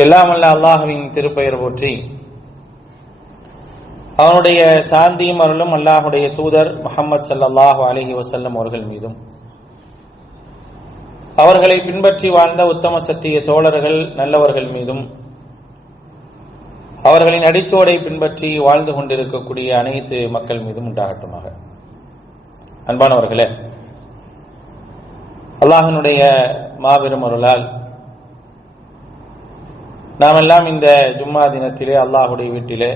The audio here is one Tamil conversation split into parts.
எல்லாம் அல்ல அல்லாஹுவின் திருப்பெயர் போற்றி. அவனுடைய சாந்தியும் அருளும் அல்லாஹுடைய தூதர் முகமது சல்லாஹு அலஹி வசல்லம் அவர்கள் மீதும். அவர்களை பின்பற்றி வாழ்ந்த உத்தம சத்திய தோழர்கள் நல்லவர்கள் மீதும். அவர்களின் அடிச்சோடை பின்பற்றி வாழ்ந்து கொண்டிருக்கக்கூடிய அனைத்து மக்கள் மீதும் உண்டாகட்டுமாக. அன்பானவர்களே அல்லாஹனுடைய மாபெரும் அருளால் நாம் எல்லாம் இந்த ஜும்மா தினத்திலே அல்லாஹுடைய வீட்டிலே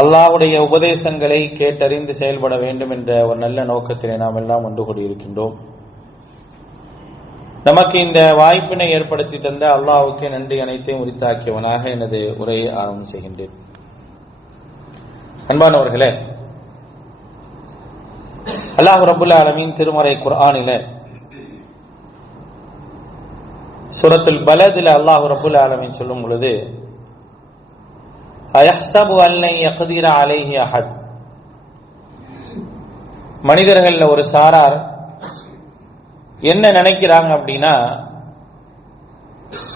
அல்லாஹுடைய உபதேசங்களை கேட்டறிந்து செயல்பட வேண்டும் என்ற ஒரு நல்ல நோக்கத்திலே நாம் எல்லாம் ஒன்று கூடியிருக்கின்றோம். நமக்கு இந்த வாய்ப்பினை ஏற்படுத்தி தந்த அல்லாஹுக்கு நன்றி அனைத்தையும் உரித்தாக்கியவனாக எனது உரையை ஆரம்பம் செய்கின்றேன். அன்பானவர்களே அல்லாஹ் ரபுல்லா அலமின் திருமறை குர்ஆனில சுரத்துல் பலதில் அல்லாஹ் ரபுல் ஆலமின் சொல்லும் பொழுது அயஹ்சபு அல்லை அஹத். மனிதர்கள்ல ஒரு சாரார் என்ன நினைக்கிறாங்க அப்படின்னா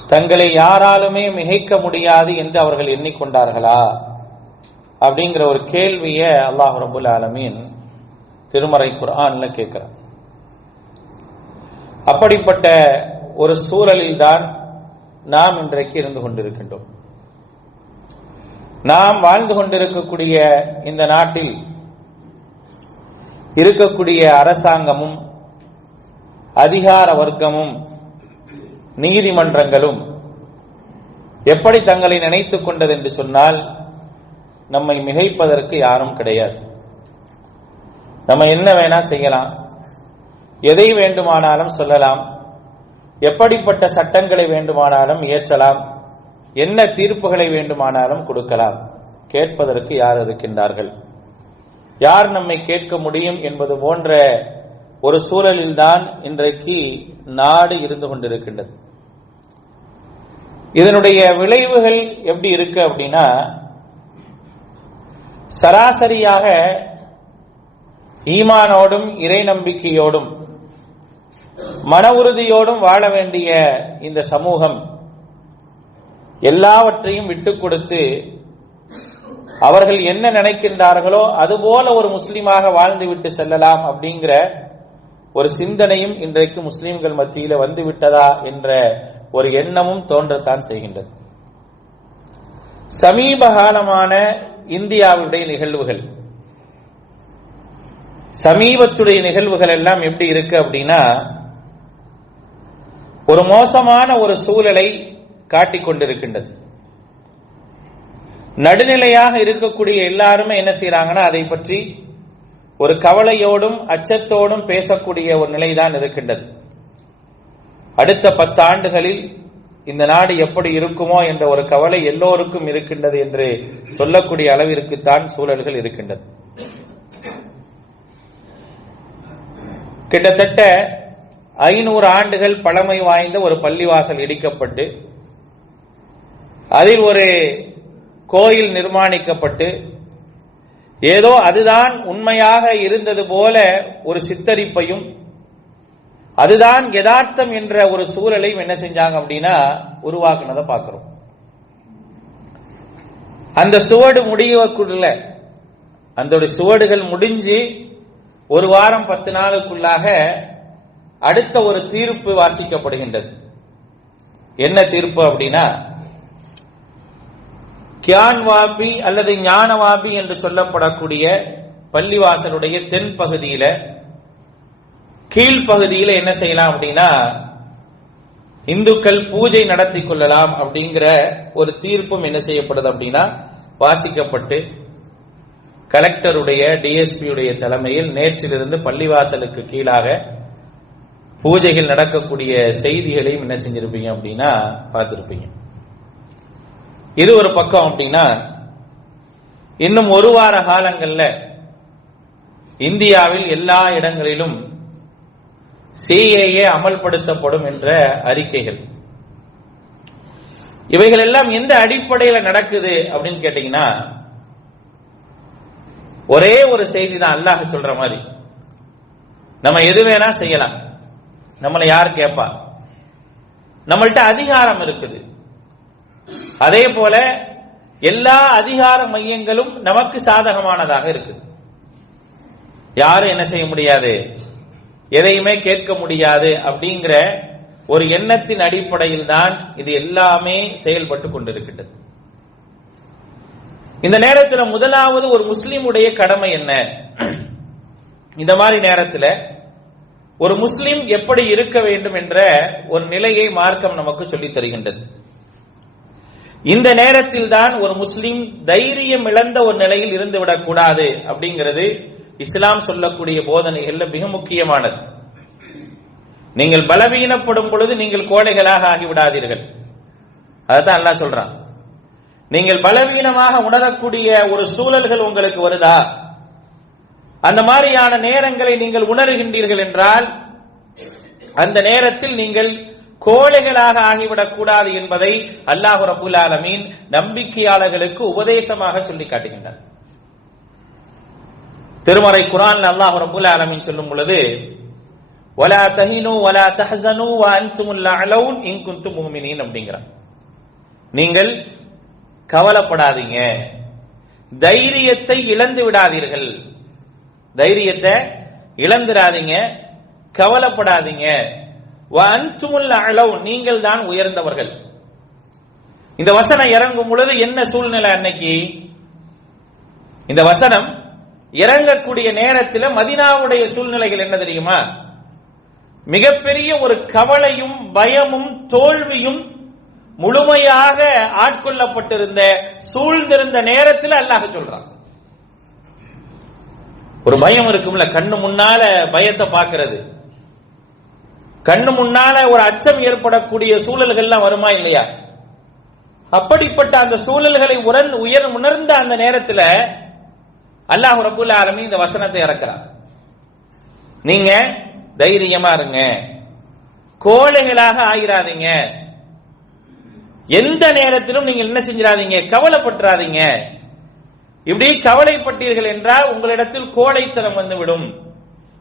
தங்களை யாராலுமே மிகைக்க முடியாது என்று அவர்கள் எண்ணிக்கொண்டார்களா? அப்படிங்கிற ஒரு கேள்வியை அல்லாஹ் ரபுல் ஆலமீன் திருமறை குரான்ல கேட்கிறார். அப்படிப்பட்ட ஒரு சூழலில் தான் நாம் இன்றைக்கு இருந்து கொண்டிருக்கின்றோம். நாம் வாழ்ந்து கொண்டிருக்கக்கூடிய இந்த நாட்டில் இருக்கக்கூடிய அரசாங்கமும் அதிகார வர்க்கமும் நீதிமன்றங்களும் எப்படி தங்களை நினைத்துக் கொண்டது என்று சொன்னால் நம்மை மிகைப்பதற்கு யாரும் கிடையாது. நம்ம என்ன வேணா செய்யலாம். எதை வேண்டுமானாலும் சொல்லலாம். எப்படிப்பட்ட சட்டங்களை வேண்டுமானாலும் இயற்றலாம் என்ன தீர்ப்புகளை வேண்டுமானாலும் கொடுக்கலாம். கேட்பதற்கு யார் இருக்கின்றார்கள்? யார் நம்மை கேட்க முடியும் என்பது போன்ற ஒரு சூழலில்தான் இன்றைக்கு நாடு இருந்து கொண்டிருக்கின்றது. இதனுடைய விளைவுகள் எப்படி இருக்கு அப்படின்னா சராசரியாக ஈமானோடும் இறை நம்பிக்கையோடும் மன உறுதியோடும் வாழ வேண்டிய இந்த சமூகம் எல்லாவற்றையும் விட்டுக் கொடுத்து அவர்கள் என்ன நினைக்கின்றார்களோ அதுபோல ஒரு முஸ்லீமாக வாழ்ந்து விட்டு செல்லலாம் அப்படிங்கிற ஒரு சிந்தனையும் இன்றைக்கு முஸ்லீம்கள் மத்தியில வந்து விட்டதா என்ற ஒரு எண்ணமும் தோன்றத்தான் செய்கின்றது. சமீப காலமான இந்தியாவுடைய நிகழ்வுகள். சமீபத்துடைய நிகழ்வுகள் எல்லாம் எப்படி இருக்கு அப்படின்னா ஒரு மோசமான ஒரு சூழலை காட்டிக் கொண்டிருக்கின்றது. நடுநிலையாக இருக்கக்கூடிய எல்லாருமே என்ன செய்யறாங்கன்னா அதை பற்றி ஒரு கவலையோடும் அச்சத்தோடும் பேசக்கூடிய ஒரு நிலைதான் இருக்கின்றது. அடுத்த பத்து ஆண்டுகளில் இந்த நாடு எப்படி இருக்குமோ என்ற ஒரு கவலை எல்லோருக்கும் இருக்கின்றது என்று சொல்லக்கூடிய அளவிற்குத்தான் சூழல்கள் இருக்கின்றது. கிட்டத்தட்ட ஐநூறு ஆண்டுகள் பழமை வாய்ந்த ஒரு பள்ளிவாசல் இடிக்கப்பட்டு அதில் ஒரு கோயில் நிர்மாணிக்கப்பட்டு ஏதோ அதுதான் உண்மையாக இருந்தது போல ஒரு சித்தரிப்பையும் அதுதான் யதார்த்தம் என்ற ஒரு சூழலையும் என்ன செஞ்சாங்க அப்படின்னா உருவாக்குனதை பார்க்கிறோம். அந்த சுவடு முடியக்குள்ள அந்த சுவடுகள் முடிஞ்சு ஒரு வாரம் பத்து நாளுக்குள்ளாக அடுத்த ஒரு தீர்ப்பு வாசிக்கப்படுகின்றது. என்ன தீர்ப்பு அப்படின்னா கியான் வாபி அல்லது ஞானவாபி என்று சொல்லப்படக்கூடிய பள்ளிவாசலுடைய தென் பகுதியில கீழ்ப்பகுதியில என்ன செய்யலாம் அப்படின்னா இந்துக்கள் பூஜை நடத்தி கொள்ளலாம் அப்படிங்கிற ஒரு தீர்ப்பும் என்ன செய்யப்படுது அப்படின்னா வாசிக்கப்பட்டு கலெக்டருடைய டிஎஸ்பியுடைய தலைமையில் நேற்றிலிருந்து பள்ளிவாசலுக்கு கீழாக பூஜைகள் நடக்கக்கூடிய செய்திகளையும் என்ன செஞ்சிருப்பீங்க அப்படின்னா பார்த்திருப்பீங்க. இது ஒரு பக்கம் அப்படின்னா இன்னும் ஒரு வார காலங்கள்ல இந்தியாவில் எல்லா இடங்களிலும் சிஏஏ அமல்படுத்தப்படும் என்ற அறிக்கைகள். இவைகள் எல்லாம் எந்த அடிப்படையில் நடக்குது அப்படின்னு கேட்டீங்கன்னா ஒரே ஒரு செய்தி தான் அல்லாஹ் சொல்ற மாதிரி. நம்ம எது வேணா செய்யலாம். நம்மளை யார் கேட்பா நம்மள்கிட்ட அதிகாரம் இருக்குது. அதே போல எல்லா அதிகார மையங்களும் நமக்கு சாதகமானதாக இருக்குது. யாரும் என்ன செய்ய முடியாது? எதையுமே கேட்க முடியாது அப்படிங்கிற ஒரு எண்ணத்தின் அடிப்படையில் தான் இது எல்லாமே செயல்பட்டு கொண்டிருக்கின்றது. இந்த நேரத்தில் முதலாவது ஒரு முஸ்லீமுடைய கடமை என்ன? இந்த மாதிரி நேரத்தில் ஒரு முஸ்லிம் எப்படி இருக்க வேண்டும் என்ற ஒரு நிலையை மார்க்கம் நமக்கு சொல்லித் தருகின்றது. இந்த நேரத்தில் தான் ஒரு முஸ்லிம் தைரியம் இழந்த ஒரு நிலையில் இருந்து விடக்கூடாது அப்படிங்கிறது இஸ்லாம் சொல்லக்கூடிய போதனைகள்ல மிக முக்கியமானது. நீங்கள் பலவீனப்படும் பொழுது நீங்கள் கோழைகளாக ஆகிவிடாதீர்கள். அதுதான் அல்லாஹ் சொல்றான். நீங்கள் பலவீனமாக உணரக்கூடிய ஒரு சூழல்கள் உங்களுக்கு வருதா? அந்த மாதிரியான நேரங்களை நீங்கள் உணர்கின்றீர்கள் என்றால் அந்த நேரத்தில் நீங்கள் கோழைகளாக ஆகிவிடக் கூடாது என்பதை அல்லாஹு ரபுல் ஆலமீன் நம்பிக்கையாளர்களுக்கு உபதேசமாக சொல்லி காட்டுகின்றனர் திருமறை குரான் அல்லாஹு ரபுல் ஆலமீன் சொல்லும் பொழுது வலா தஹினு வலா தஹசனு வ அன்துமுல் அலவுன் இன் குன்தும் முஃமினீன் அப்படிங்கிறான். நீங்கள் கவலைப்படாதீங்க. தைரியத்தை இழந்து விடாதீர்கள். தைரியத்தை இழந்துடாதீங்க கவலைப்படாதீங்க. அளவு நீங்கள் தான் உயர்ந்தவர்கள். இந்த வசனம் இறங்கும் பொழுது என்ன சூழ்நிலை அன்னைக்கு? இந்த வசனம் இறங்கக்கூடிய நேரத்தில் மதினாவுடைய சூழ்நிலைகள் என்ன தெரியுமா? மிகப்பெரிய ஒரு கவலையும் பயமும் தோல்வியும் முழுமையாக ஆட்கொள்ளப்பட்டிருந்த சூழ்ந்திருந்த நேரத்தில் அல்லாஹ் சொல்றான். ஒரு பயம் இருக்கும்ல கண்ணு முன்னால பயத்தை பாக்குறது கண்ணு முன்னால ஒரு அச்சம் ஏற்படக்கூடிய சூழல்கள்லாம் வருமா இல்லையா? அப்படிப்பட்ட அந்த சூழல்களை உணர்ந்து உயர் உணர்ந்த அந்த நேரத்தில் அல்லாஹ் ரபுல்ல ஆலமி இந்த வசனத்தை இறக்கிறார் நீங்க தைரியமா இருங்க. கோழைகளாக ஆகிறாதீங்க எந்த நேரத்திலும் நீங்க என்ன செஞ்சிடாதீங்க கவலைப்பட்டுறாதீங்க. இப்படி கவலைப்பட்டீர்கள் என்றால் உங்களிடத்தில் கோடைத்தனம் வந்துவிடும்.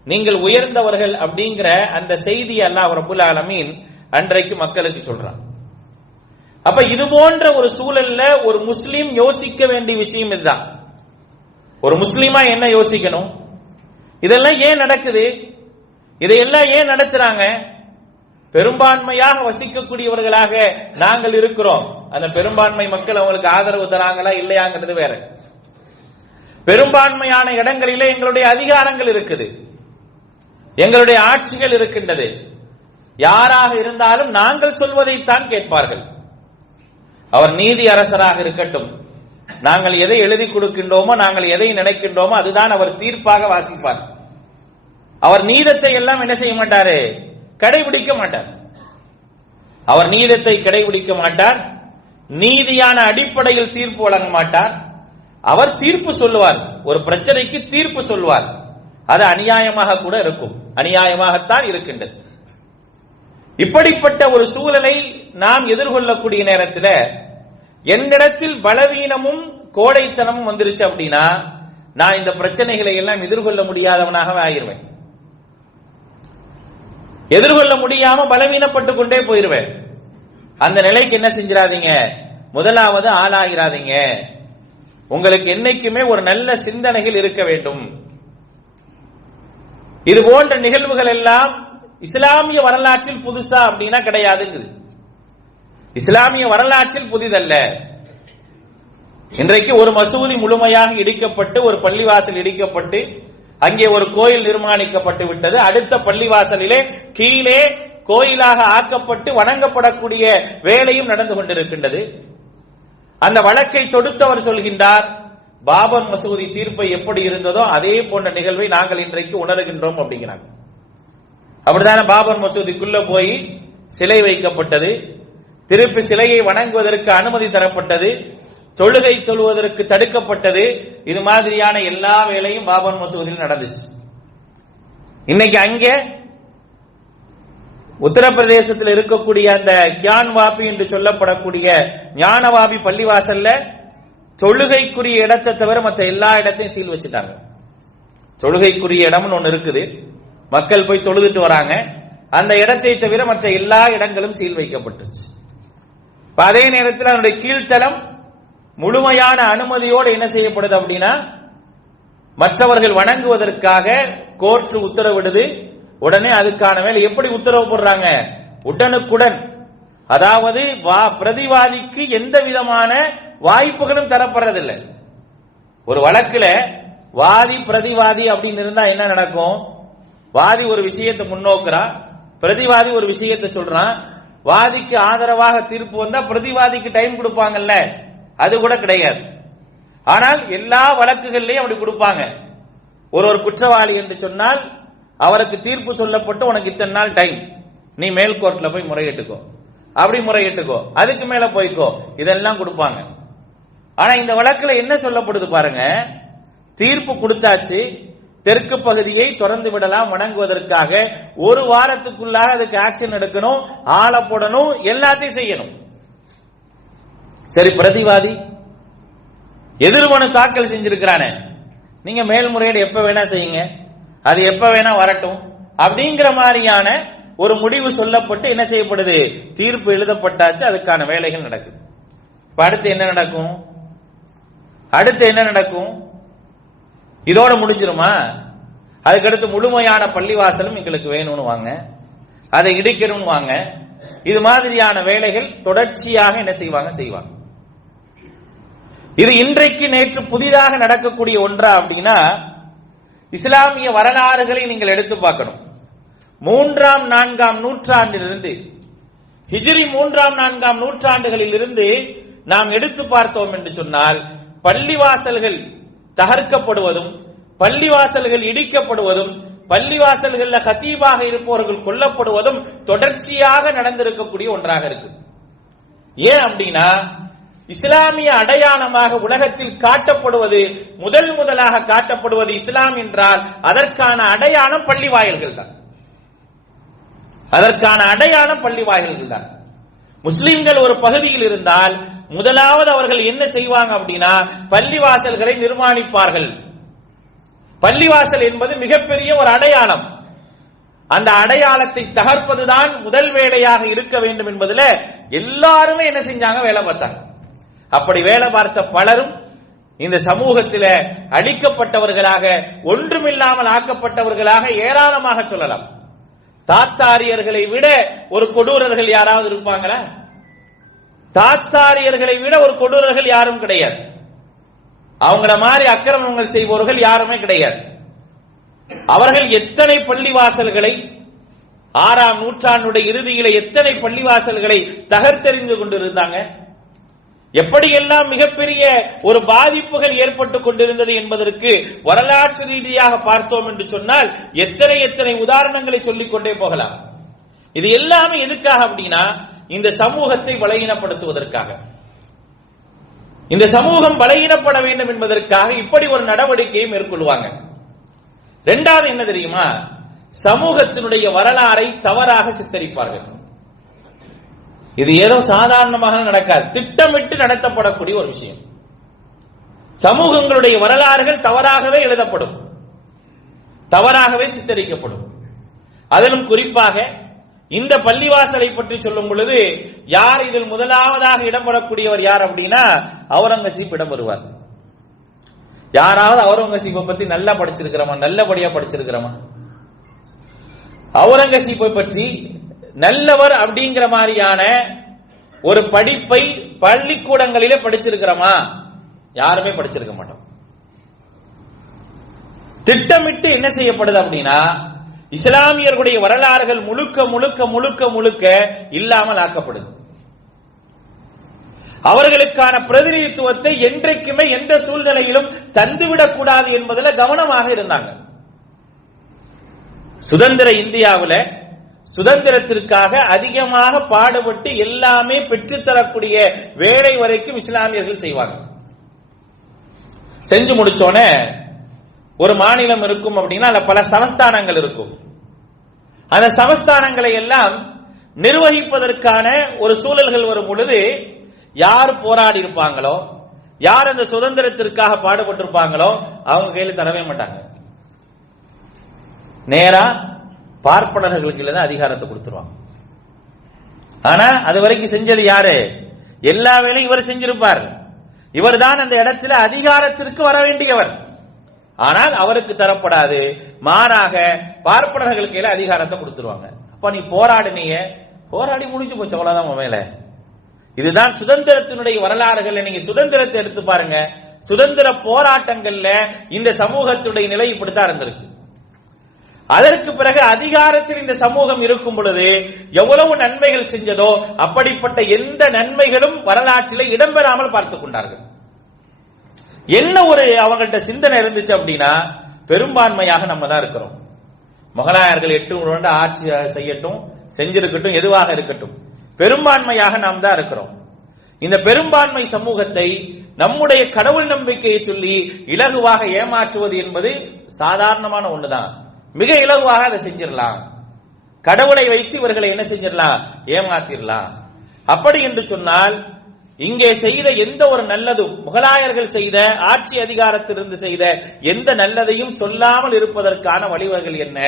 நீங்கள் உயர்ந்தவர்கள் அப்படிங்கிற அந்த செய்தி அல்லாஹ் ரபுல் ஆலமீன் அன்றைக்கு மக்களுக்கு சொல்றான். அப்ப இது போன்ற ஒரு சூழல்ல ஒரு முஸ்லீம் யோசிக்க வேண்டிய விஷயம் இதுதான். ஒரு முஸ்லீமா என்ன யோசிக்கணும்? இதெல்லாம் ஏன் நடக்குது? இதையெல்லாம் ஏன் நடத்துறாங்க? பெரும்பான்மையாக வசிக்கக்கூடியவர்களாக நாங்கள் இருக்கிறோம். அந்த பெரும்பான்மை மக்கள் அவங்களுக்கு ஆதரவு தராங்களா இல்லையாங்கிறது வேற. பெரும்பான்மையான இடங்களிலே எங்களுடைய அதிகாரங்கள் இருக்குது. எங்களுடைய ஆட்சிகள் இருக்கின்றது. யாராக இருந்தாலும் நாங்கள் சொல்வதைத்தான் கேட்பார்கள். அவர் நீதி அரசராக இருக்கட்டும். நாங்கள் எதை எழுதி கொடுக்கின்றோமோ நாங்கள் எதை நினைக்கின்றோமோ அதுதான் அவர் தீர்ப்பாக வாசிப்பார். அவர் நீதத்தை எல்லாம் என்ன செய்ய மாட்டாரு? கடைபிடிக்க மாட்டார். அவர் நீதத்தை கடைபிடிக்க மாட்டார். நீதியான அடிப்படையில் தீர்ப்பு வழங்க மாட்டார். அவர் தீர்ப்பு சொல்லுவார். ஒரு பிரச்சனைக்கு தீர்ப்பு சொல்லுவார். அது அநியாயமாக கூட இருக்கும். அநியாயமாகத்தான் இருக்கின்றது. இப்படிப்பட்ட ஒரு சூழலை நாம் எதிர்கொள்ளக்கூடிய நேரத்தில் என்னிடத்தில் பலவீனமும் கோடைத்தனமும் வந்துருச்சு அப்படின்னா நான் இந்த பிரச்சனைகளை எல்லாம் எதிர்கொள்ள முடியாதவனாக ஆகிருவேன் எதிர்கொள்ள முடியாம பலவீனப்பட்டு கொண்டே போயிருவேன். அந்த நிலைக்கு என்ன செஞ்சிடாதீங்க. முதலாவது ஆளாகிறாதீங்க உங்களுக்கு என்னைக்குமே ஒரு நல்ல சிந்தனைகள் இருக்க வேண்டும். இது போன்ற நிகழ்வுகள் எல்லாம் இஸ்லாமிய வரலாற்றில் புதுசா அப்படின்னா கிடையாதுங்குது. இஸ்லாமிய வரலாற்றில் புதிதல்ல. இன்றைக்கு ஒரு மசூதி முழுமையாக இடிக்கப்பட்டு ஒரு பள்ளிவாசல் இடிக்கப்பட்டு அங்கே ஒரு கோயில் நிர்மாணிக்கப்பட்டு விட்டது. அடுத்த பள்ளிவாசலிலே கீழே கோயிலாக ஆக்கப்பட்டு வணங்கப்படக்கூடிய வேலையும் நடந்து கொண்டிருக்கின்றது. அந்த வழக்கை தொடுத்தவர் சொல்கின்றார் பாபர் மசூதி தீர்ப்பை எப்படி இருந்ததோ அதே போன்ற நிகழ்வை நாங்கள் இன்றைக்கு உணர்கின்றோம் அப்படிங்கிறாங்க. அப்படித்தானே பாபர் மசூதிக்குள்ள போய் சிலை வைக்கப்பட்டது திருப்பி சிலையை வணங்குவதற்கு அனுமதி தரப்பட்டது தொழுகை தொழுவதற்கு தடுக்கப்பட்டது இது மாதிரியான எல்லா வேலையும் பாபர் மசூதியில் நடந்துச்சு. இன்னைக்கு அங்கே உத்தரப்பிரதேசத்தில் இருக்கக்கூடிய அந்த கியான் வாபி என்று சொல்லப்படக்கூடிய ஞானவாபி பள்ளிவாசல்ல தொழுகைக்குரிய இடத்தை தவிர மற்ற எல்லா இடத்தையும் சீல் வச்சுட்டாங்க. தொழுகைக்குரிய இடம்னு ஒன்று இருக்குது. மக்கள் போய் தொழுதுட்டு வராங்க. அந்த இடத்தை தவிர மற்ற எல்லா இடங்களும் சீல் வைக்கப்பட்டுச்சு. அதே நேரத்தில் அதனுடைய கீழ்த்தலம் முழுமையான அனுமதியோடு என்ன செய்யப்படுது அப்படின்னா மற்றவர்கள் வணங்குவதற்காக கோர்ட் உத்தரவிடுது. உடனே அதுக்கான வேலை எப்படி உத்தரவு போடுறாங்க? உடனுக்குடன். அதாவது வா- பிரதிவாதிக்கு எந்த விதமான வாய்ப்புகளும் தரப்படுறதில்லை. ஒரு வழக்குல வாதி பிரதிவாதி அப்படின்னு இருந்தா என்ன நடக்கும்? வாதி ஒரு விஷயத்தை முன்னோக்குறான் பிரதிவாதி ஒரு விஷயத்தை சொல்றான். வாதிக்கு ஆதரவாக தீர்ப்பு வந்தா பிரதிவாதிக்கு டைம் கொடுப்பாங்கல்ல அது கூட கிடையாது. ஆனால் எல்லா வழக்குகள்லயும் அப்படி கொடுப்பாங்க. ஒரு ஒரு குற்றவாளி என்று சொன்னால் அவருக்கு தீர்ப்பு சொல்லப்பட்டு உனக்கு இத்தனை நாள் டைம் நீ மேல் கோர்ட்ல போய் முறையிட்டுக்கோ. அப்படி முறையிட்டுக்கோ. அதுக்கு மேல போய்க்கோ. இதெல்லாம் கொடுப்பாங்க. ஆனா இந்த வழக்குல என்ன சொல்லப்படுது பாருங்க? தீர்ப்பு கொடுத்தாச்சு. தெற்கு பகுதியை திறந்து விடலாம் வணங்குவதற்காக. ஒரு வாரத்துக்குள்ளாக அதுக்கு ஆக்ஷன் எடுக்கணும் ஆளை போடணும் எல்லாத்தையும் செய்யணும். சரி பிரதிவாதி. எதிர்மனு தாக்கல் செஞ்சிருக்கிறானே. நீங்க மேல்முறையீடு எப்ப வேணா செய்யுங்க. அது எப்ப வேணா வரட்டும். அப்படிங்கிற மாதிரியான ஒரு முடிவு சொல்லப்பட்டு என்ன செய்யப்படுது? தீர்ப்பு எழுதப்பட்டாச்சு அதுக்கான வேலைகள் நடக்குது. இப்ப அடுத்து என்ன நடக்கும்? அடுத்து என்ன நடக்கும்? இதோட முடிஞ்சிருமா? அதுக்கடுத்து முழுமையான பள்ளிவாசலும் எங்களுக்கு வேணும்னு வாங்க. அதை இடிக்கணும்னு வாங்க. இது மாதிரியான வேலைகள் தொடர்ச்சியாக என்ன செய்வாங்க? செய்வாங்க. இது இன்றைக்கு நேற்று புதிதாக நடக்கக்கூடிய ஒன்றா அப்படின்னா இஸ்லாமிய வரலாறுகளை நீங்கள் எடுத்து பார்க்கணும். மூன்றாம் நான்காம் நூற்றாண்டிலிருந்து ஹிஜிரி மூன்றாம் நான்காம் நூற்றாண்டுகளில் இருந்து நாம் எடுத்து பார்த்தோம் என்று சொன்னால் பள்ளிவாசல்கள் தகர்க்கப்படுவதும் பள்ளிவாசல்கள் இடிக்கப்படுவதும் பள்ளிவாசல்கள்ல கத்தீபாக இருப்பவர்கள் கொல்லப்படுவதும் தொடர்ச்சியாக நடந்திருக்கக்கூடிய ஒன்றாக இருக்கு. ஏன் அப்படின்னா இஸ்லாமிய அடையாளமாக உலகத்தில் காட்டப்படுவது முதல் முதலாக காட்டப்படுவது இஸ்லாம் என்றால் அதற்கான அடையாளம் பள்ளி வாயில்கள் தான். அதற்கான அடையாளம் பள்ளி வாயில்கள் தான். முஸ்லிம்கள் ஒரு பகுதியில் இருந்தால் முதலாவது அவர்கள் என்ன செய்வாங்க அப்படின்னா பள்ளிவாசல்களை நிர்மாணிப்பார்கள். பள்ளிவாசல் என்பது மிகப்பெரிய ஒரு அடையாளம். அந்த அடையாளத்தை தகர்ப்பதுதான் முதல் வேலையாக இருக்க வேண்டும் என்பதுல எல்லாருமே என்ன செஞ்சாங்க? வேலை பார்த்தாங்க. அப்படி வேலை பார்த்த பலரும் இந்த சமூகத்தில அழிக்கப்பட்டவர்களாக ஒன்றுமில்லாமல் ஆக்கப்பட்டவர்களாக ஏராளமாக சொல்லலாம். தாத்தாரியர்களை விட ஒரு கொடூரர்கள் யாராவது இருப்பாங்களா? தாத்தாரியர்களை விட ஒரு கொடூரர்கள் யாரும் கிடையாது. அவங்கள மாதிரி அக்கிரமங்கள் செய்பவர்கள் யாருமே கிடையாது. அவர்கள் எத்தனை பள்ளிவாசல்களை ஆறாம் நூற்றாண்டுடைய இறுதியில எத்தனை பள்ளிவாசல்களை தகர்த்தெறிந்து கொண்டிருந்தாங்க? எப்படியெல்லாம் மிகப்பெரிய ஒரு பாதிப்புகள் ஏற்பட்டுக் கொண்டிருந்தது என்பதற்கு வரலாற்று ரீதியாக பார்த்தோம் என்று சொன்னால் எத்தனை எத்தனை உதாரணங்களை சொல்லிக் கொண்டே போகலாம். இது எல்லாமே எதுக்காக அப்படின்னா இந்த சமூகத்தை பலகீனப்படுத்துவதற்காக. இந்த சமூகம் பலகீனப்பட வேண்டும் என்பதற்காக இப்படி ஒரு நடவடிக்கையை மேற்கொள்வாங்க. ரெண்டாவது என்ன தெரியுமா? சமூகத்தினுடைய வரலாறை தவறாக சித்தரிப்பார்கள். இது ஏதோ சாதாரணமாக நடக்காது. திட்டமிட்டு நடத்தப்படக்கூடிய ஒரு விஷயம். சமூகங்களுடைய வரலாறுகள் தவறாகவே எழுதப்படும். தவறாகவே சித்தரிக்கப்படும். அதிலும் குறிப்பாக இந்த பள்ளிவாசலை பற்றி சொல்லும் பொழுது யார் இதில் முதலாவதாக இடம்பெறக்கூடியவர் யார் அப்படின்னா அவுரங்கசீப் இடம் வருவார் யாராவது அவுரங்கசீப்பை பத்தி நல்லா படிச்சிருக்கிறோமா நல்லபடியா படிச்சிருக்கிறோமா அவுரங்கசீப்பை பற்றி நல்லவர் அப்படிங்கிற மாதிரியான ஒரு படிப்பை பள்ளிக்கூடங்களிலே படிச்சிருக்கிறோமா? யாருமே படிச்சிருக்க மாட்டோம். திட்டமிட்டு என்ன செய்யப்படுது அப்படின்னா இஸ்லாமியர்களுடைய வரலாறுகள் முழுக்க முழுக்க முழுக்க முழுக்க இல்லாமல் ஆக்கப்படுது. அவர்களுக்கான பிரதிநிதித்துவத்தை என்றைக்குமே எந்த சூழ்நிலையிலும் தந்துவிடக் கூடாது என்பதில் கவனமாக இருந்தாங்க. சுதந்திர இந்தியாவில் சுதந்திரத்திற்காக அதிகமாக பாடுபட்டு எல்லாமே பெற்றுத்தரக்கூடிய வேலை வரைக்கும் இஸ்லாமியர்கள் செய்வாங்க செஞ்சு முடிச்சோடனே ஒரு மாநிலம் இருக்கும் அப்படின்னா அதுல பல சமஸ்தானங்கள் இருக்கும். அந்த சமஸ்தானங்களை எல்லாம் நிர்வகிப்பதற்கான ஒரு சூழல்கள் வரும் பொழுது யார் போராடி இருப்பாங்களோ யார் அந்த சுதந்திரத்திற்காக பாடுபட்டிருப்பாங்களோ அவங்க கையில் தரவே மாட்டாங்க. நேரா பார்ப்பனர்களுக்கு தான் அதிகாரத்தை கொடுத்துருவாங்க. ஆனா அது வரைக்கும் செஞ்சது யாரு? எல்லா வேலையும் இவர் செஞ்சிருப்பார். இவர் தான் அந்த இடத்துல அதிகாரத்திற்கு வர வேண்டியவர். ஆனால் அவருக்கு தரப்படாது. மாறாக பார்ப்பனர்களுக்கு எல்லாம் அதிகாரத்தை கொடுத்துருவாங்க. அப்ப நீ போராடினீங்க போராடி முடிஞ்சு போச்சு அவ்வளவுதான் மேல இதுதான் சுதந்திரத்தினுடைய வரலாறுகள் நீங்க சுதந்திரத்தை எடுத்து பாருங்க. சுதந்திர போராட்டங்கள்ல இந்த சமூகத்துடைய நிலை இப்படித்தான் இருந்திருக்கு. அதற்கு பிறகு அதிகாரத்தில் இந்த சமூகம் இருக்கும் பொழுது எவ்வளவு நன்மைகள் செஞ்சதோ அப்படிப்பட்ட எந்த நன்மைகளும் வரலாற்றில் இடம்பெறாமல் பார்த்துக் கொண்டார்கள். என்ன ஒரு அவங்கள்ட்ட சிந்தனை இருந்துச்சு அப்படின்னா பெரும்பான்மையாக நம்ம தான் இருக்கிறோம். முகலாயர்கள் எட்டு வருட ஆட்சி செய்யட்டும் செஞ்சிருக்கட்டும் எதுவாக இருக்கட்டும். பெரும்பான்மையாக நாம் தான் இருக்கிறோம். இந்த பெரும்பான்மை சமூகத்தை நம்முடைய கடவுள் நம்பிக்கையை சொல்லி இலகுவாக ஏமாற்றுவது என்பது சாதாரணமான ஒன்றுதான் மிக இலகுவாக அதை செஞ்சிடலாம். கடவுளை வைத்து இவர்களை என்ன செஞ்சிடலாம்? ஏமாத்திடலாம். அப்படி என்று சொன்னால் இங்கே செய்த எந்த ஒரு நல்லதும் முகலாயர்கள் செய்த ஆட்சி அதிகாரத்திலிருந்து செய்த எந்த நல்லதையும் சொல்லாமல் இருப்பதற்கான வழிவகைகள் என்ன?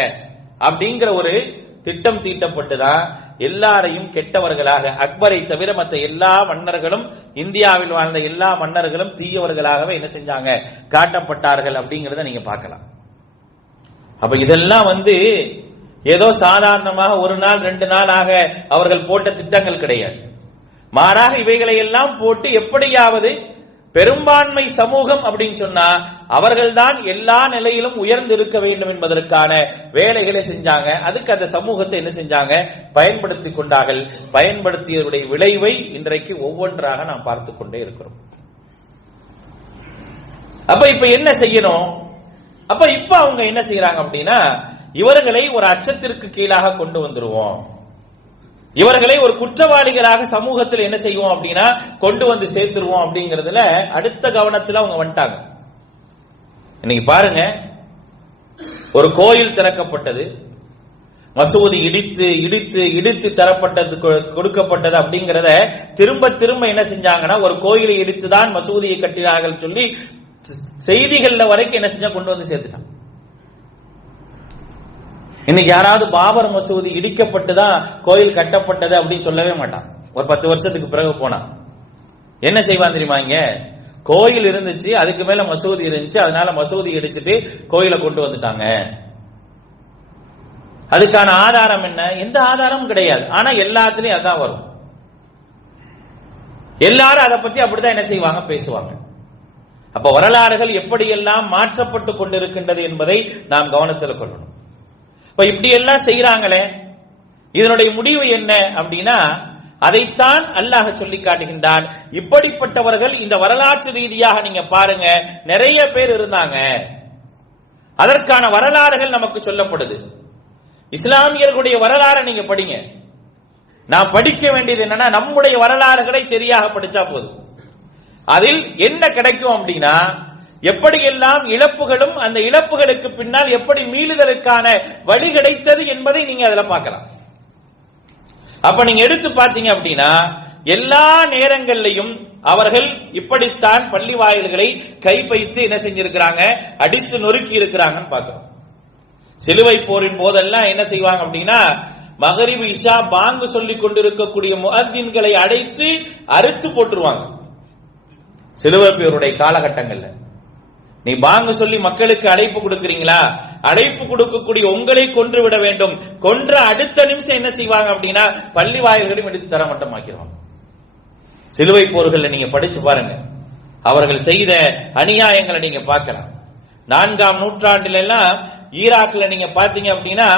அப்படிங்கிற ஒரு திட்டம் தீட்டப்பட்டுதான் எல்லாரையும் கெட்டவர்களாக அக்பரை தவிர மற்ற எல்லா மன்னர்களும் இந்தியாவில் வாழ்ந்த எல்லா மன்னர்களும் தீயவர்களாகவே என்ன செஞ்சாங்க? காட்டப்பட்டார்கள் அப்படிங்கறத நீங்க பார்க்கலாம். அப்ப இதெல்லாம் வந்து ஏதோ சாதாரணமாக ஒரு நாள் ரெண்டு நாள் ஆக அவர்கள் போட்ட திட்டங்கள் கிடையாது. மாறாக இவைகளை எல்லாம் போட்டு எப்படியாவது பெரும்பான்மை சமூகம் அப்படின்னு சொன்னா அவர்கள்தான் எல்லா நிலையிலும் உயர்ந்து இருக்க வேண்டும் என்பதற்கான வேலைகளை செஞ்சாங்க. அதுக்கு அந்த சமூகத்தை என்ன செஞ்சாங்க? பயன்படுத்தி கொண்டார்கள். பயன்படுத்தியவருடைய விளைவை இன்றைக்கு ஒவ்வொன்றாக நாம் பார்த்து கொண்டே இருக்கிறோம். அப்ப இப்ப என்ன செய்யணும்? அப்ப இப்ப அவங்க என்ன செய்யறாங்க அப்படின்னா இவர்களை ஒரு அச்சத்திற்கு கீழாக கொண்டு வந்துருவோம். இவர்களை ஒரு குற்றவாளிகளாக சமூகத்தில் என்ன செய்வோம் அப்படின்னா கொண்டு வந்து சேர்த்துருவோம் அப்படிங்கறதுல அடுத்த கவனத்துல அவங்க வந்துட்டாங்க. இன்னைக்கு பாருங்க ஒரு கோயில் திறக்கப்பட்டது. மசூதி இடித்து இடித்து இடித்து தரப்பட்டது கொ- கொடுக்கப்பட்டது அப்படிங்கறத திரும்ப திரும்ப என்ன செஞ்சாங்கன்னா ஒரு கோயிலை இடித்துதான் மசூதியை கட்டினார்கள் சொல்லி செய்திகள்ல வரைக்கும் என்ன செஞ்சா கொண்டு வந்து சேர்த்துட்டான். இன்னைக்கு யாராவது பாபர் மசூதி இடிக்கப்பட்டுதான் கோயில் கட்டப்பட்டது அப்படின்னு சொல்லவே மாட்டான். ஒரு பத்து வருஷத்துக்கு பிறகு போனா. என்ன செய்வான் தெரியுமா இங்க? கோயில் இருந்துச்சு அதுக்கு மேல மசூதி இருந்துச்சு அதனால மசூதி இடிச்சிட்டு கோயிலை கொண்டு வந்துட்டாங்க. அதுக்கான ஆதாரம் என்ன? எந்த ஆதாரமும் கிடையாது. ஆனா எல்லாத்துலயும் அதான் வரும். எல்லாரும் அதை பத்தி அப்படிதான் என்ன செய்வாங்க? பேசுவாங்க. அப்ப வரலாறுகள் எப்படியெல்லாம் மாற்றப்பட்டு கொண்டிருக்கின்றது என்பதை நாம் கவனத்தில் கொள்ளணும். இப்ப இப்படி எல்லாம் செய்யறாங்களே இதனுடைய முடிவு என்ன அப்படின்னா அதைத்தான் அல்லாஹ் சொல்லி காட்டுகின்றான். இப்படிப்பட்டவர்கள் இந்த வரலாற்று ரீதியாக நீங்க பாருங்க நிறைய பேர் இருந்தாங்க. அதற்கான வரலாறுகள் நமக்கு சொல்லப்படுது. இஸ்லாமியர்களுடைய வரலாறை நீங்க படிங்க. நான் படிக்க வேண்டியது என்னன்னா நம்முடைய வரலாறுகளை சரியாக படிச்சா போதும். அதில் என்ன கிடைக்கும் அப்படின்னா எப்படியெல்லாம் இழப்புகளும் அந்த இழப்புகளுக்கு பின்னால் எப்படி மீளுதலுக்கான வழி கிடைத்தது என்பதை நீங்க அதுல பார்க்கலாம். அப்ப நீங்க எடுத்து பார்த்தீங்க அப்படின்னா எல்லா நேரங்கள்லையும் அவர்கள் இப்படித்தான் பள்ளி வாயில்களை கைப்பைத்து என்ன செஞ்சிருக்கிறாங்க? அடித்து நொறுக்கி இருக்கிறாங்கன்னு பார்க்கிறோம். சிலுவை போரின் போதெல்லாம் என்ன செய்வாங்க அப்படின்னா மகரிபு இஷா பாங்கு சொல்லிக் கொண்டிருக்கக்கூடிய முகத்தின்களை அடைத்து அறுத்து போட்டுருவாங்க. சிலுவை காலகட்டங்கள்ல. நீ வாங்க சொல்லி மக்களுக்கு அழைப்பு கொடுக்கிறீங்களா? அழைப்பு கொடுக்கக்கூடிய உங்களை கொன்று விட வேண்டும். கொன்ற அடுத்த நிமிஷம் என்ன செய்வாங்க அப்படின்னா பள்ளி வாயில்களையும் எடுத்து தரமட்டமாக்கிடுவாங்க. சிலுவை போர்கள்ல நீங்க படிச்சு பாருங்க. அவர்கள் செய்த அநியாயங்களை நீங்க பார்க்கலாம். நான்காம் நூற்றாண்டில எல்லாம் ஈராக்ல நீங்க பாத்தீங்க அப்படின்னா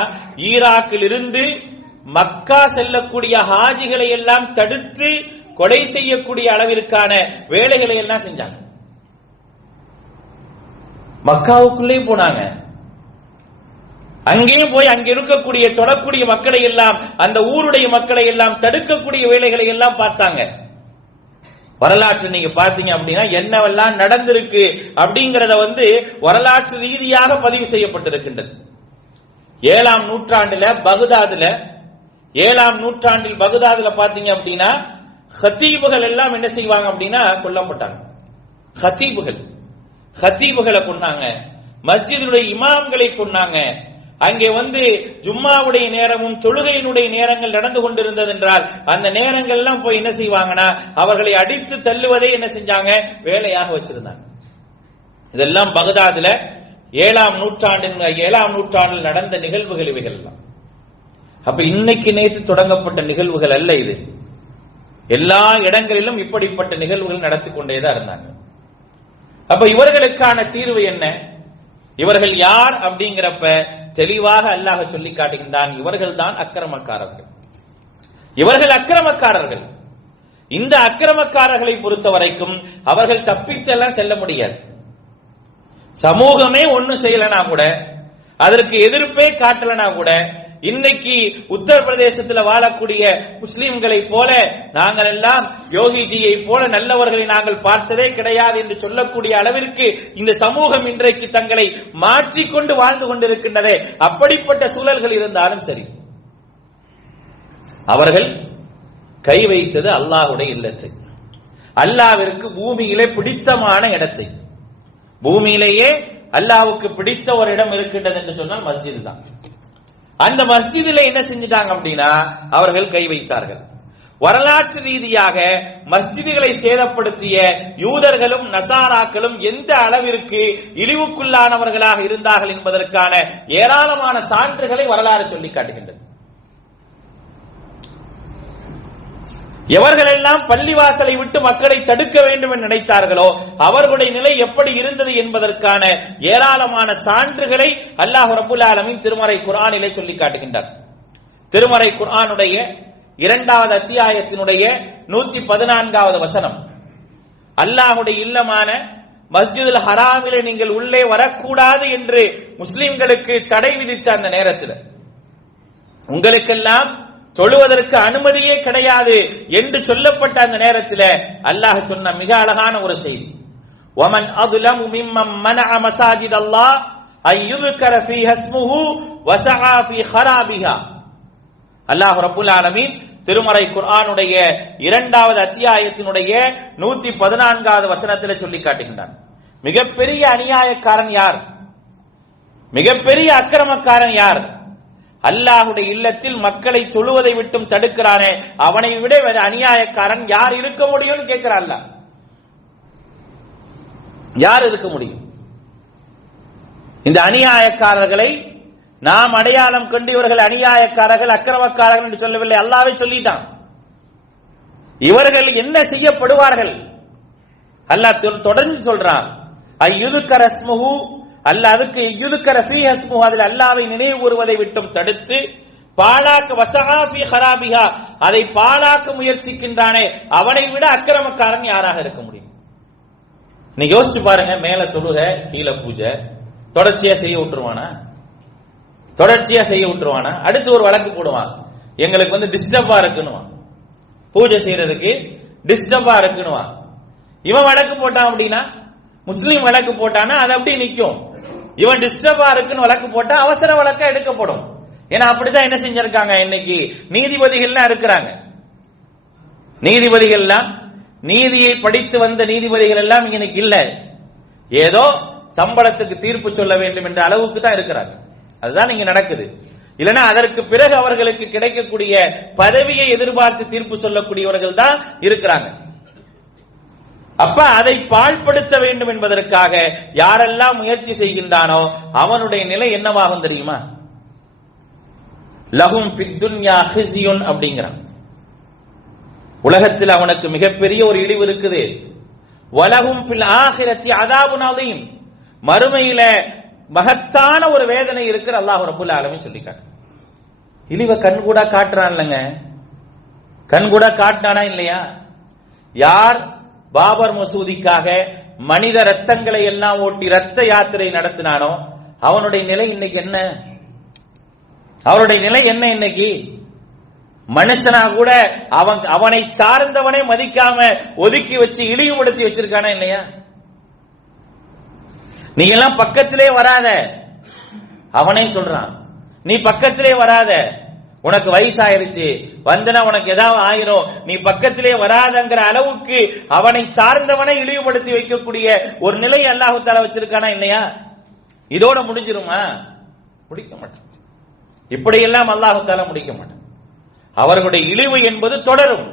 ஈராக்கில் இருந்து மக்கா செல்லக்கூடிய ஹாஜிகளை எல்லாம் தடுத்து கொலை செய்யக்கூடிய அளவிற்கான வேலைகளை எல்லாம் செஞ்சாங்க. மக்காவுக்குள்ளே போனாங்க. அங்கேயும் போய் அங்க இருக்கக்கூடிய தொடக்கூடிய மக்களை எல்லாம் அந்த ஊருடைய மக்களை எல்லாம் தடுக்கக்கூடிய வேலைகளை எல்லாம் பார்த்தாங்க. வரலாற்று நீங்க பாத்தீங்க அப்படின்னா என்னவெல்லாம் நடந்திருக்கு அப்படிங்கறத வந்து வரலாற்று ரீதியாக பதிவு செய்யப்பட்டிருக்கின்றது. ஏழாம் நூற்றாண்டுல பகுதாதுல ஏழாம் நூற்றாண்டில் பகுதாதுல பாத்தீங்க அப்படின்னா ஹத்தீபுகள் எல்லாம் என்ன செய்வாங்க அப்படின்னா கொல்லப்பட்டாங்க ஹத்தீபுகள் ஹத்தீபுகளை கொண்டாங்க மஸ்ஜிதுடைய இமாம்களை கொண்டாங்க அங்கே வந்து ஜும்மாவுடைய நேரமும் தொழுகையினுடைய நேரங்கள் நடந்து கொண்டிருந்தது என்றால் அந்த நேரங்கள் எல்லாம் போய் என்ன செய்வாங்கன்னா அவர்களை அடித்து தள்ளுவதை என்ன செஞ்சாங்க? வேலையாக வச்சிருந்தாங்க. இதெல்லாம் பகதாதுல ஏழாம் நூற்றாண்டின் ஏழாம் நூற்றாண்டில் நடந்த நிகழ்வுகள் இவைகள் எல்லாம் அப்ப இன்னைக்கு நேற்று தொடங்கப்பட்ட நிகழ்வுகள் அல்ல இது. எல்லா இடங்களிலும் இப்படிப்பட்ட நிகழ்வுகள் நடத்தி கொண்டேதான் இருந்தாங்க. அப்ப இவர்களுக்கான தீர்வு என்ன? இவர்கள் யார் அப்படிங்கிறப்ப தெளிவாக அல்லாஹ் சொல்லி காட்டுகின்றான். இவர்கள் தான் அக்கிரமக்காரர்கள். இவர்கள் அக்கிரமக்காரர்கள். இந்த அக்கிரமக்காரர்களை பொறுத்த வரைக்கும் அவர்கள் தப்பிச்செல்லாம் செல்ல முடியாது. சமூகமே ஒண்ணும் செய்யலனா கூட அதற்கு எதிர்ப்பே காட்டலனா கூட இன்னைக்கு உத்தரப்பிரதேசத்தில் வாழக்கூடிய முஸ்லிம்களை போல நாங்கள் எல்லாம் யோகிஜியை போல நல்லவர்களை நாங்கள் பார்த்ததே கிடையாது என்று சொல்லக்கூடிய அளவிற்கு இந்த சமூகம் இன்றைக்கு தங்களை மாற்றிக்கொண்டு வாழ்ந்து கொண்டிருக்கின்றதே. அப்படிப்பட்ட சூழல்கள் இருந்தாலும் சரி. அவர்கள் கை வைத்தது அல்லாஹுடைய இல்லத்தை. அல்லாவிற்கு பூமியிலே பிடித்தமான இடத்தை. பூமியிலேயே அல்லாவுக்கு பிடித்த ஒரு இடம் இருக்கின்றது என்று சொன்னால் மஸ்ஜித் தான். அந்த மஸ்ஜிதில் என்ன செஞ்சிட்டாங்க அப்படின்னா அவர்கள் கை வைத்தார்கள். வரலாற்று ரீதியாக மஸ்ஜிதுகளை சேதப்படுத்திய யூதர்களும் நசாராக்களும் எந்த அளவிற்கு இழிவுக்குள்ளானவர்களாக இருந்தார்கள் என்பதற்கான ஏராளமான சான்றுகளை வரலாறு சொல்லி காட்டுகின்றது. எவர்களெல்லாம் பள்ளிவாசலை விட்டு மக்களை தடுக்க வேண்டும் என்று நினைத்தார்களோ அவர்களுடைய நிலை எப்படி இருந்தது என்பதற்கான ஏராளமான சான்றுகளை அல்லாஹ் ரபுல் ஆலமின் திருமறை குரானிலே சொல்லி காட்டுகின்றார். திருமறை குரானுடைய இரண்டாவது அத்தியாயத்தினுடைய நூத்தி பதினான்காவது வசனம். அல்லாஹுடைய இல்லமான மஸ்ஜிதுல் ஹராமில நீங்கள் உள்ளே வரக்கூடாது என்று முஸ்லிம்களுக்கு தடை விதித்த அந்த நேரத்தில். உங்களுக்கெல்லாம் தொழுவதற்கு அனுமதியே கிடையாது என்று சொல்லப்பட்ட அந்த நேரத்தில் அல்லாஹ் சொன்ன மிக அழகான ஒரு செய்தி. ஒமன் அதுலம் மிம்மம் மன மசாஜித் அல்லாஹ் ஐயுதுக்கர ஃபீ ஹஸ்முஹு வஸஆ ஃபீ ஹராபிஹா அல்லாஹ் ரபுல் ஆலமீன் திருமறை குர்ஆனுடைய இரண்டாவது அத்தியாயத்தினுடைய நூத்தி பதினான்காவது வசனத்தில் சொல்லி காட்டுகின்றான். மிகப்பெரிய அநியாயக்காரன் யார்? மிகப்பெரிய அக்கிரமக்காரன் யார்? அல்லாஹுடைய இல்லத்தில் மக்களை தொழுவதை விட்டும் தடுக்கிறானே அவனை விட வேற அநியாயக்காரன் யார் இருக்க முடியும்னு கேட்கிறான் யார் இருக்க முடியும்? இந்த அநியாயக்காரர்களை நாம் அடையாளம் கண்டு இவர்கள் அநியாயக்காரர்கள் அக்கிரமக்காரர்கள் என்று சொல்லவில்லை அல்லாவே சொல்லிட்டான். இவர்கள் என்ன செய்யப்படுவார்கள்? அல்லாஹ் தொடர்ந்து சொல்றான் ஐயுதுக்கரஸ்முஹு அல்ல அதுக்கு யுதுக்கர ஃபீ ஹஸ்மு அதில் அல்லாவை நினைவு கூறுவதை விட்டும் தடுத்து பாலாக்க வசஹாஃபி ஹராபிகா அதை பாலாக்க முயற்சிக்கின்றானே அவனை விட அக்கிரமக்காரன் யாராக இருக்க முடியும்? நீ யோசிச்சு பாருங்க மேல தொழுக கீழே பூஜை தொடர்ச்சியா செய்ய விட்டுருவானா? தொடர்ச்சியா செய்ய விட்டுருவானா? அடுத்து ஒரு வழக்கு போடுவான். எங்களுக்கு வந்து டிஸ்டர்பா இருக்குன்னு பூஜை செய்யறதுக்கு டிஸ்டர்பா இருக்குன்னு இவன் வழக்கு போட்டான் அப்படின்னா முஸ்லீம் வழக்கு போட்டானா அது அப்படி நிற்கும் இவன் டிஸ்டர்பா இருக்குன்னு வழக்கு போட்டா அவசர வழக்கா எடுக்கப்படும். ஏன்னா அப்படிதான் என்ன செஞ்சிருக்காங்க இன்னைக்கு? நீதிபதிகள்லாம் இருக்கிறாங்க. நீதிபதிகள்லாம் நீதியை படித்து வந்த நீதிபதிகள் எல்லாம் இன்னைக்கு இல்ல. ஏதோ சம்பளத்துக்கு தீர்ப்பு சொல்ல வேண்டும் என்ற அளவுக்கு தான் இருக்கிறாங்க. அதுதான் இங்க நடக்குது. இல்லைன்னா அதற்கு பிறகு அவர்களுக்கு கிடைக்கக்கூடிய பதவியை எதிர்பார்த்து தீர்ப்பு சொல்லக்கூடியவர்கள் தான் இருக்கிறாங்க. அப்ப அதை பாழ்படுத்த வேண்டும் என்பதற்காக யாரெல்லாம் முயற்சி செய்கின்றானோ அவனுடைய நிலை என்னவாகும் தெரியுமா? லகும் அப்படிங்கிறான். உலகத்தில் அவனுக்கு மிகப்பெரிய ஒரு இழிவு இருக்குது. வலகும் பில் ஆகிரத்தி அதாவுனாதையும் மறுமையில மகத்தான ஒரு வேதனை இருக்கிற அல்லாஹ் ரபுல்ல ஆலமின் சொல்லிக்காட்டு. இழிவ கண் கூட காட்டுறான் இல்லைங்க. கண் கூட காட்டினானா இல்லையா? யார் பாபர் மசூதிக்காக மனித ரத்தங்களை எல்லாம் ஓட்டி ரத்த யாத்திரை நடத்தினானோ அவனுடைய நிலை இன்னைக்கு என்ன? அவருடைய நிலை என்ன இன்னைக்கு? மனுஷனா கூட அவன் அவனை சார்ந்தவனே மதிக்காம ஒதுக்கி வச்சு இழிவுபடுத்தி வச்சிருக்கானா இல்லையா? நீ எல்லாம் பக்கத்திலே வராத. அவனே சொல்றான் நீ பக்கத்திலே வராத. உனக்கு வயசாயிருச்சு. வந்தனா உனக்கு ஏதாவது ஆயிரும் நீ பக்கத்திலே வராதங்கிற அளவுக்கு அவனை சார்ந்தவனை இழிவுபடுத்தி வைக்கக்கூடிய ஒரு நிலை அல்லாஹு தால வச்சிருக்கானா இல்லையா? இதோட முடிஞ்சிருமா? முடிக்க மாட்டான். இப்படியெல்லாம் அல்லாஹு தாலா முடிக்க மாட்டான். அவர்களுடைய இழிவு என்பது தொடரும்.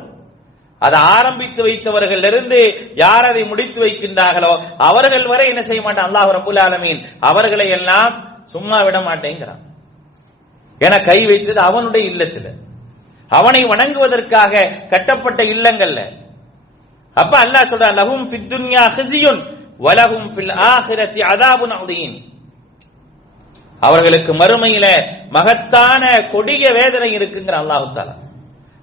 அதை ஆரம்பித்து வைத்தவர்கள் இருந்து யார் அதை முடித்து வைக்கின்றார்களோ அவர்கள் வரை என்ன செய்ய மாட்டான்? அல்லாஹ் ரபுல் ஆலமீன். அவர்களை எல்லாம் சும்மா விட மாட்டேங்கிறான். என கை வைத்தது அவனுடைய இல்லத்தில். அவனை வணங்குவதற்காக கட்டப்பட்ட இல்லங்கள்ல. அப்ப அல்லாஹ் சொல்ற லஹும் ஃபித் துன்யா ஹிஸியுன் வலஹும் ஃபில் ஆஹிரத்தி அதாபுன் அதீம் அவர்களுக்கு மறுமையில மகத்தான கொடிய வேதனை இருக்குங்கிற அல்லாஹு தாலா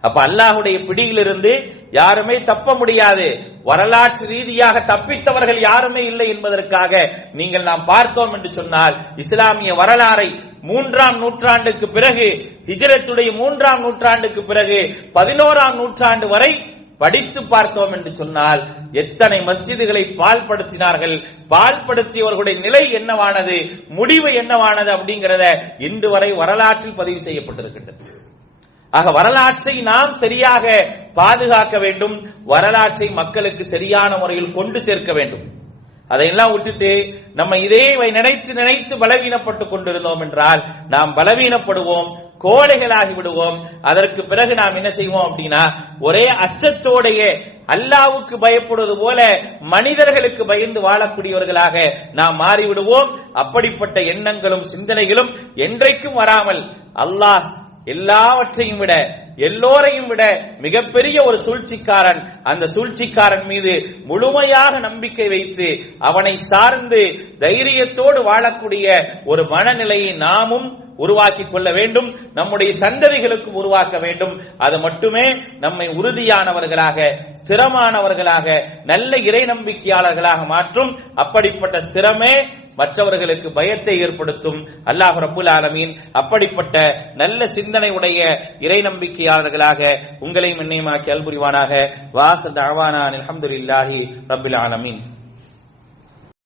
அப்ப அல்லாஹுடைய பிடியிலிருந்து யாருமே தப்ப முடியாது. வரலாற்று ரீதியாக தப்பித்தவர்கள் யாருமே இல்லை என்பதற்காக நீங்கள் நாம் பார்த்தோம் என்று சொன்னால் இஸ்லாமிய வரலாறை மூன்றாம் நூற்றாண்டுக்கு பிறகு ஹிஜரத்துடைய மூன்றாம் நூற்றாண்டுக்கு பிறகு பதினோராம் நூற்றாண்டு வரை படித்து பார்த்தோம் என்று சொன்னால் எத்தனை மஸ்ஜிதுகளை பால்படுத்தினார்கள் பால்படுத்தியவர்களுடைய நிலை என்னவானது முடிவு என்னவானது அப்படிங்கிறத இன்று வரை வரலாற்றில் பதிவு செய்யப்பட்டிருக்கின்றது. ஆக வரலாற்றை நாம் சரியாக பாதுகாக்க வேண்டும் வரலாற்றை மக்களுக்கு சரியான முறையில் கொண்டு சேர்க்க வேண்டும். அதையெல்லாம் விட்டுட்டு நம்ம இதே நினைத்து நினைத்து பலவீனப்பட்டு கொண்டிருந்தோம் என்றால் நாம் பலவீனப்படுவோம் கோழைகளாகி விடுவோம். அதற்கு பிறகு நாம் என்ன செய்வோம் அப்படின்னா ஒரே அச்சத்தோடைய அல்லாவுக்கு பயப்படுவது போல மனிதர்களுக்கு பயந்து வாழக்கூடியவர்களாக நாம் மாறிவிடுவோம். அப்படிப்பட்ட எண்ணங்களும் சிந்தனைகளும் என்றைக்கும் வராமல் அல்லாஹ் எல்லாவற்றையும் விட எல்லோரையும் விட மிகப்பெரிய ஒரு சூழ்ச்சிக்காரன். அந்த சூழ்ச்சிக்காரன் மீது முழுமையாக நம்பிக்கை வைத்து அவனை சார்ந்து தைரியத்தோடு வாழக்கூடிய ஒரு மனநிலையை நாமும் உருவாக்கி கொள்ள வேண்டும். நம்முடைய சந்ததிகளுக்கும் உருவாக்க வேண்டும். அது மட்டுமே நம்மை உறுதியானவர்களாக ஸ்திரமானவர்களாக நல்ல இறை நம்பிக்கையாளர்களாக மாற்றும். அப்படிப்பட்ட ஸ்திரமே மற்றவர்களுக்கு பயத்தை ஏற்படுத்தும். அல்லாஹ் ரபுல் ஆலமீன் அப்படிப்பட்ட நல்ல சிந்தனை உடைய இறை நம்பிக்கையாளர்களாக உங்களையும் என்னையுமாக்கி அல்புரிவானாக வாச தாவானான் அலமதுல்லாஹி ரபுல் ஆலமீன்.